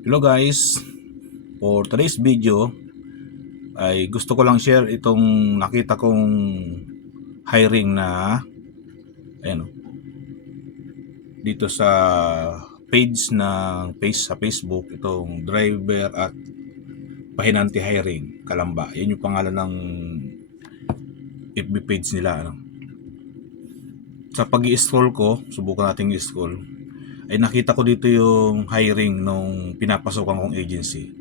Hello guys, for today's video ay gusto ko lang share itong nakita kong hiring na ayan, dito sa page ng sa Facebook, itong driver at pahinanti hiring Kalamba. Yan yung pangalan ng FB page nila. Sa pag-i-scroll ko, subukan nating i-scroll, ay nakita ko dito yung hiring nung pinapasokan kong agency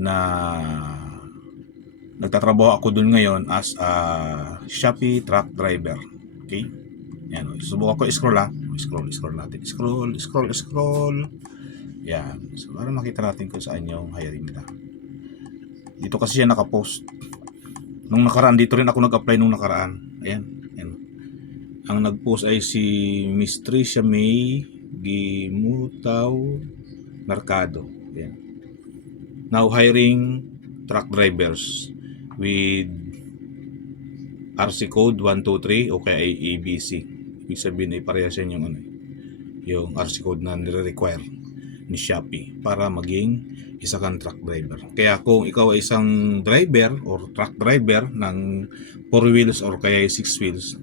na nagtatrabaho ako dun ngayon as a Shopee truck driver. Okay? Yan. Subukan ko i-scroll Scroll natin. Scroll. Yan. So, para makita natin kung saan yung hiring nila. Dito kasi siya nakapost. Nung nakaraan, dito rin ako nag-apply nung nakaraan. Ayan. Ang nag-post ay si Miss Tricia May Gimutaw Mercado. Ayan. Now hiring truck drivers with RC code 123 o kaya ABC. Ibig sabihin ay parehas yan yung RC code na nire-require ni Shopee para maging isa kang truck driver. Kaya kung ikaw ay isang driver or truck driver ng 4 wheels or kaya 6 wheels,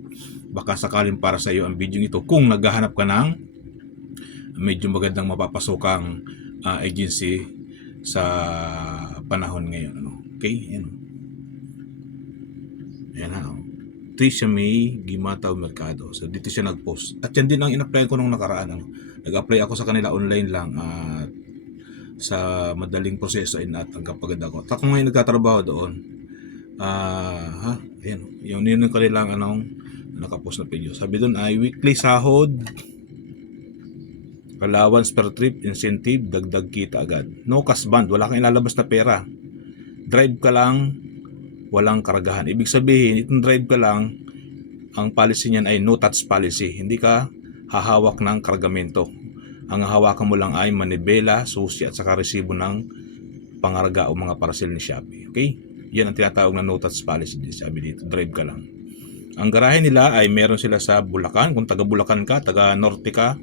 baka sakaling para sa iyo ang video ito kung naghahanap ka ng medyo magandang mapapasokang agency sa panahon ngayon. Okay? Ayan na. Tricia May Gimataw Mercado. So dito siya nag-post. At yan din ang in-apply ko nung nakaraan. Nag-apply ako sa kanila online lang at sa madaling proseso at tanggap agad ako. At ako ngayon nagtatrabaho doon. Ayan. Yun yung kanilang nakapost na video. Sabi doon ay weekly sahod, allowance per trip, incentive, dagdag kita agad. No cash band, wala kang ilalabas na pera. Drive ka lang, walang karagahan. Ibig sabihin, itong drive ka lang, ang policy niyan ay no touch policy. Hindi ka hahawak ng kargamento. Ang hahawakan mo lang ay manibela, susi at saka resibo ng pangarga o mga parcel ni Shopee. Okay? Yan ang tinatawag na no touch policy. Sabi dito, drive ka lang. Ang garahe nila ay meron sila sa Bulacan. Kung taga Bulacan ka, taga Norte ka,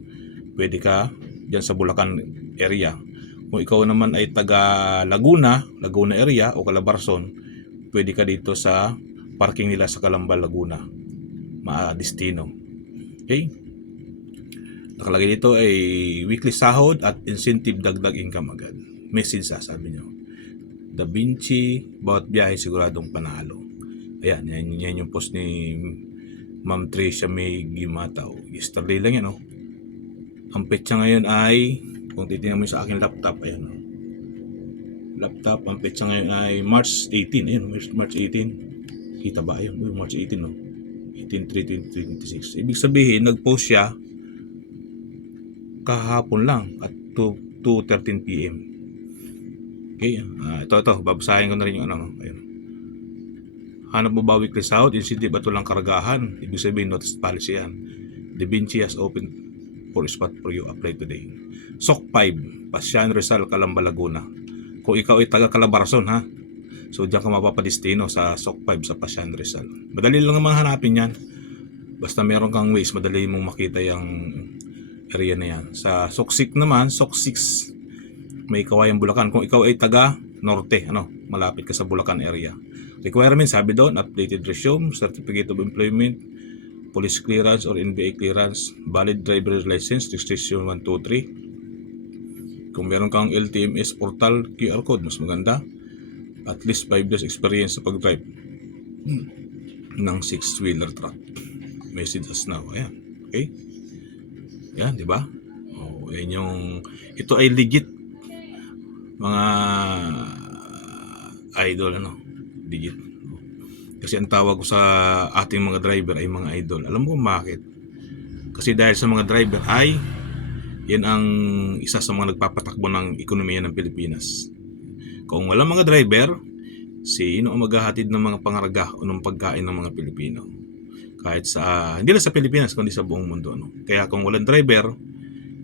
pwede ka dyan sa Bulacan area. Kung ikaw naman ay taga Laguna area o Calabarzon, pwede ka dito sa parking nila sa Calamba, Laguna. Destino. Okay? Nakalagay dito ay weekly sahod at incentive, dagdag income agad. Message sabi nyo. Da Vinci, bawat biyahe siguradong panalo. Ayan, yan yung post ni Ma'am Tricia May Gimataw. Yesterday lang yan, Ang petsa ngayon ay, kung titingnan mo sa aking laptop, ayan, laptop, ang petsa ngayon ay March 18. Ayan, March 18. Kita ba? Ayun, March 18, 18/3/2026. Ibig sabihin, nag-post siya kahapon lang at 2:13 PM. Okay, ito, babasahin ko na rin yung ayun. Hanap mo ba weekly sahod, incentive at walang karagahan? Ibig sabihin, notice policy yan. Da Vinci has open for spot for you. Apply today. SOC 5, Pasyan Rizal, Calamba, Laguna. Kung ikaw ay taga Calabarzon, so diyan ka mapapadestino sa SOC 5 sa Pasyan Rizal. Madali lang naman hanapin yan. Basta meron kang ways, madali mong makita yung area na yan. Sa SOC 6 naman, SOC 6, may Kawayan, Bulacan. Kung ikaw ay taga Norte, malapit ka sa Bulacan area. Requirements, sabi doon, updated resume, certificate of employment, police clearance or NBA clearance, valid driver's license, restriction 123. Kung meron kang LTMS portal QR code, mas maganda. At least 5 years experience sa pag-drive ng 6-wheeler truck. Message us now. Ayan. Okay? Yan, di ba? Yan yung, ito ay legit mga idol, digit. Kasi ang tawag ko sa ating mga driver ay mga idol. Alam mo bakit? Kasi dahil sa mga driver ay yan ang isa sa mga nagpapatakbo ng ekonomiya ng Pilipinas. Kung wala mga driver, sino ang maghahatid ng mga pangarga o ng pagkain ng mga Pilipino? Kahit sa, hindi lang sa Pilipinas, kundi sa buong mundo. Kaya kung walang driver,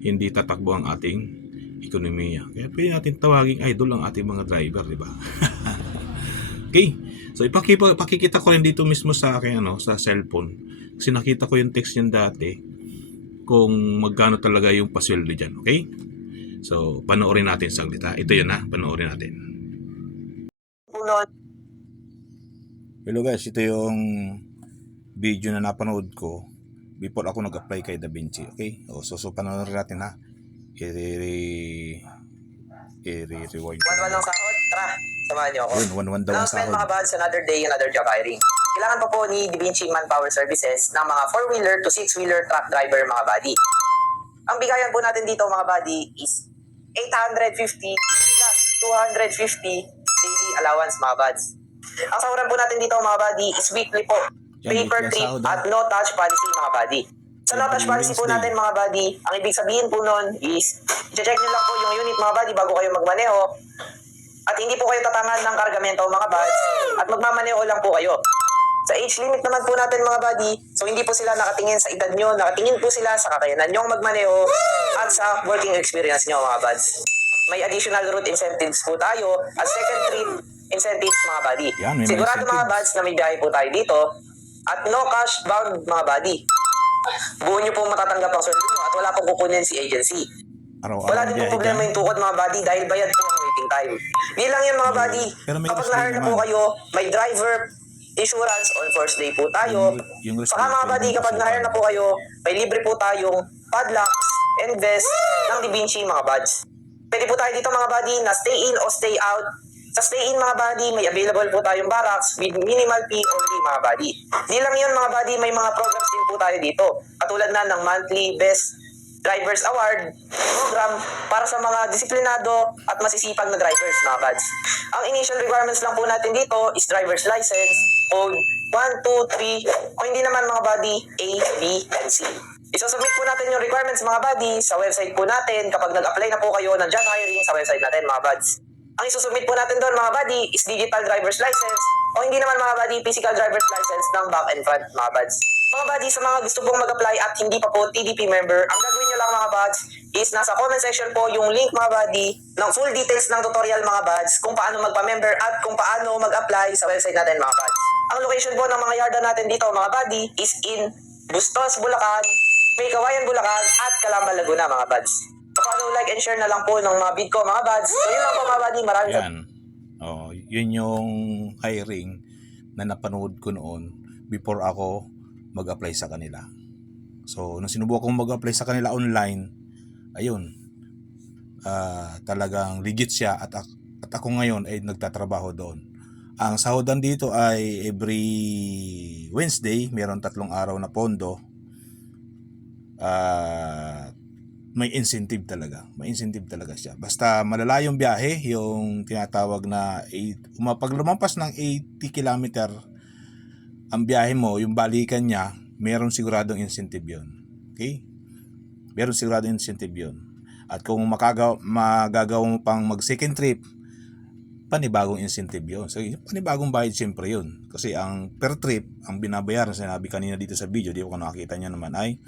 hindi tatakbo ang ating ekonomiya. Kaya pwede natin tawaging idol ang ating mga driver, di ba? Okay. So ipakikita ko rin dito mismo sa akin sa cellphone. Kasi nakita ko yung text niyan dati kung magkano talaga yung pasweldo diyan, okay? So, panoorin natin saglit ha. Ito yun ha, panoorin natin. Hello guys, ito yung video na napanood ko before ako nag-apply kay DaVinci. Okay? So panoorin natin ha. I-rewind. 1-1 lang sahod. Tara, samahan niyo ako. Ayun, 1-1 daw ang Announcement sahod. mga buds, another day, another job hiring. Kailangan pa po ni DaVinci Manpower Services ng mga 4-wheeler to 6-wheeler truck driver mga buddy. Ang bigayan po natin dito mga buddy is 850 plus 250 daily allowance mga buds. Ang sahuran po natin dito mga buddy is weekly po. Yan, Pay per weekly trip sahod, at no touch policy mga buddy. Sa no touch Every policy po Wednesday. natin mga buddy, ang ibig sabihin po nun is i-check nyo lang po yung unit mga buddy bago kayo magmaneho. At hindi po kayo tatangan ng kargamento mga buds at magmamaneho lang po kayo. Sa age limit naman po natin mga buddy, so hindi po sila nakatingin sa edad nyo, nakatingin po sila sa kakayanan nyong magmaneho at sa working experience nyo mga buds. May additional route incentives po tayo at second trip incentives mga buddy. Yan, may Sigurado mga incentives. buds na may biyahe po tayo dito at no cash bound mga buddy. Buo nyo po matatanggap ang sweldo nyo at wala pong kukunin si agency. Araw-araw Wala din biyahe po problema dyan. yung tukod mga buddy dahil bayad po ang waiting time. Di lang yan mga buddy. Pero may Kapag rest day na-hire na po naman. kayo, may driver insurance on first day po tayo. Yung rest Saka day, mga buddy, pwede kapag pasukan. na-hire na po kayo, may libre po tayong padlocks and vest ng DaVinci mga buds. Pwede po tayo dito mga buddy na stay in o stay out. Sa stay in mga buddy, may available po tayong barracks with minimal fee only mga buddy. Di lang yun mga buddy, may mga programs din po tayo dito. Katulad na ng monthly best Drivers Award program para sa mga disiplinado at masisipag na drivers mga buds. Ang initial requirements lang po natin dito is driver's license o 1, 2, 3 o hindi naman mga buddy A, B, and C. Isasubmit po natin yung requirements mga buddy sa website po natin kapag nag-apply na po kayo ng job hiring sa website natin mga buds. Ang isusubmit po natin doon mga buddy is digital driver's license o hindi naman mga buddy physical driver's license ng back and front mga buds. Mga buddy, sa mga gusto pong mag-apply at hindi pa po TDP member, ang gagawin nyo lang mga buds is nasa comment section po yung link mga buddy ng full details ng tutorial mga buds kung paano magpa-member at kung paano mag-apply sa website natin mga buds. Ang location po ng mga yarda natin dito mga buddy is in Bustos, Bulacan, May Kawayan, Bulacan at Calamba, Laguna mga buds. Follow, like, and share na lang po ng mga bid ko mga buds. So yun lang po mga buddy, maraming Yan. Oh, yun yung hiring na napanood ko noon before ako mag-apply sa kanila. So, nung sinubukan kong mag-apply sa kanila online, ayun, talagang legit siya at ako ngayon ay nagtatrabaho doon. Ang sahodan dito ay every Wednesday, meron 3 araw na pondo. May incentive talaga. May incentive talaga siya. Basta malalayong biyahe, yung tinatawag na pag lumampas ng 80 kilometer ang biyahe mo, yung balikan niya, meron siguradong incentive yun. Okay? Meron siguradong incentive yun. At kung magagawa mo pang mag-second trip, panibagong incentive yun. So, panibagong bayad siyempre yun. Kasi ang per trip, ang binabayaran, sinabi kanina dito sa video, di ko nakakita niya naman, ay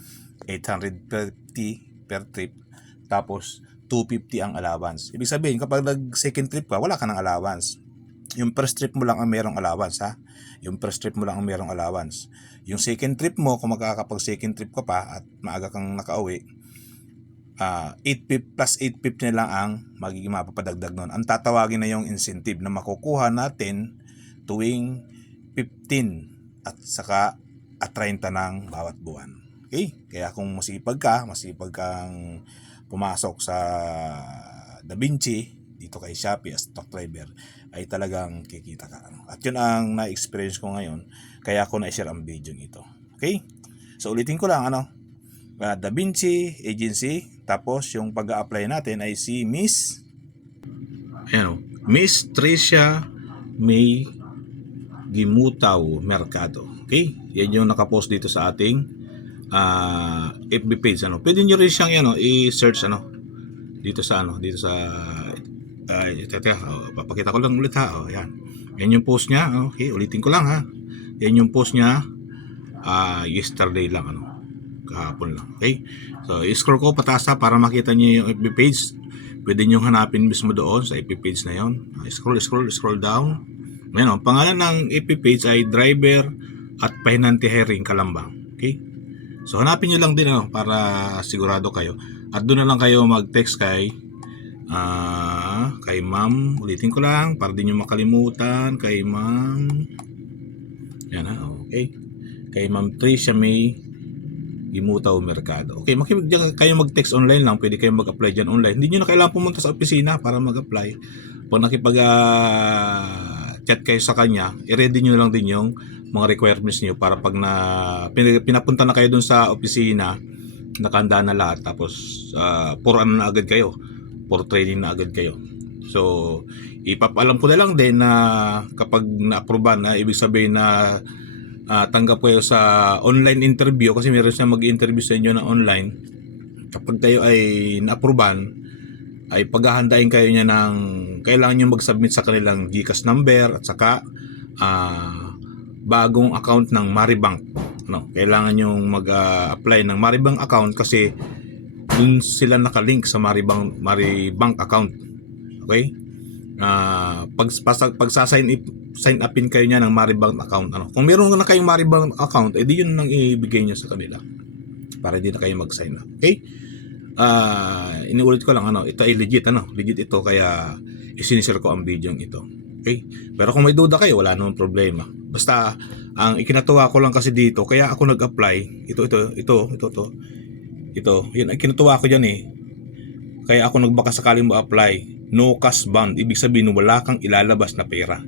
850 per trip. Tapos, 250 ang allowance. Ibig sabihin, kapag nag-second trip ka, wala ka ng allowance. Yung first trip mo lang ang merong allowance, ha? Yung first trip mo lang ang merong allowance. Yung second trip mo, kung makakapag second trip ka pa at maaga kang nakauwi, 850 plus 850 na lang ang magiging mapapadagdag nun. Ang tatawagin na yung incentive na makukuha natin tuwing 15 at saka at 30 ng bawat buwan. Okay? Kaya kung masipag kang pumasok sa DaVinci, dito kay Shopee as truck driver, ay talagang kikita ka. At yun ang na-experience ko ngayon, kaya ako na-share ang video ito. Okay? So ulitin ko lang, DaVinci Agency, tapos yung pag-a-apply natin ay si Miss Tricia May Gimutaw Mercado. Okay? Yan yung nakapost dito sa ating FB page. Pwede nyo rin siyang i-search dito sa papakita ko lang ulit ha. Yan. Yan yung post niya. Okay, ulitin ko lang ha. Yan yung post niya yesterday lang kahapon lang. Okay? So, i-scroll ko pataas para makita niyo yung FB page. Pwede niyo hanapin mismo doon sa FB page na yon. Scroll down. Ngayon, pangalan ng FB page ay Driver at Pahinante Hiring Calamba. Okay? So, hanapin niyo lang din para sigurado kayo. At doon na lang kayo mag-text kay Kay ma'am, ulitin ko lang para di nyo makalimutan, kay ma'am, yan okay, kay ma'am Tricia May Gimutaw Mercado. Okay, kayo mag-text online lang, pwede kayo mag-apply dyan online. Hindi nyo na kailangan pumunta sa opisina para mag-apply. Pag chat kayo sa kanya, i-ready nyo lang din yung mga requirements nyo para pag pinapunta na kayo dun sa opisina, nakahanda na lahat, tapos for ano na agad kayo, for training na agad kayo. So ipapalam ko na lang din na kapag na-approve na, ibig sabihin na tanggap kayo sa online interview, kasi meron siya mag-interview sa inyo na online. Kapag kayo ay na-approvean, ay paghahandain kayo niya ng kailangan nyo mag-submit sa kanilang GCash number at saka bagong account ng Maribank. Kailangan nyo mag-apply ng Maribank account kasi dun sila nakalink sa Maribank account. Okay? Pag sign upin kayo niya ng Maribank account, kung meron na kayong Maribank account, edi yun nang ibigay niyo sa kanila para hindi na kayo mag-sign up. Okay? Inuulit ko lang, ito ay legit, legit ito, kaya isinishare ko ang video ito. Okay? Pero kung may duda kayo, wala namang problema. Basta ang ikinatuwa ko lang kasi dito, kaya ako nag-apply, ito, yun ay kinatuwa ko diyan Kaya ako nagbaka sakaling mo-apply. No cash bond, ibig sabihin wala kang ilalabas na pera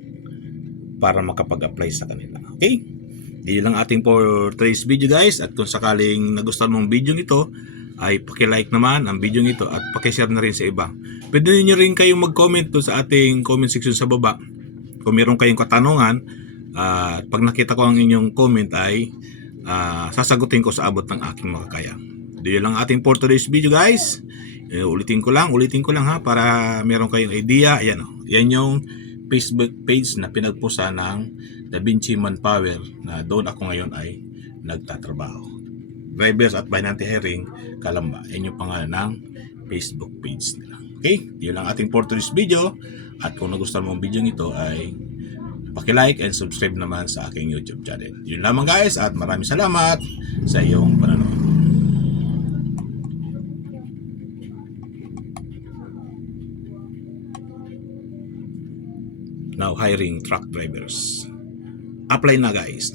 para makapag-apply sa kanila. Okay? Yun lang ating for today's video, guys. At kung sakaling nagustuhan mong video ito, ay paki-like naman ang video ito at paki-share na rin sa iba. Pwede niyo rin kayong mag-comment sa ating comment section sa baba kung meron kayong katanungan. At pag nakita ko ang inyong comment ay sasagutin ko sa abot ng aking makakaya. Yun lang ating for today's video, guys. Ulitin ko lang ha, para meron kayong idea. Ayan, yan yung Facebook page na pinagpusa ng Da Vinci Manpower, na doon ako ngayon ay nagtatrabaho. Drivers at Binanti Hiring, Calamba. Yan yung pangalan ng Facebook page nila. Okay, yun lang ating for today's video. At kung nagustuhan mo ang video ito ay paki-like and subscribe naman sa aking YouTube channel. Yun lamang, guys, at maraming salamat sa iyong panonood. Now hiring truck drivers. Apply na, guys.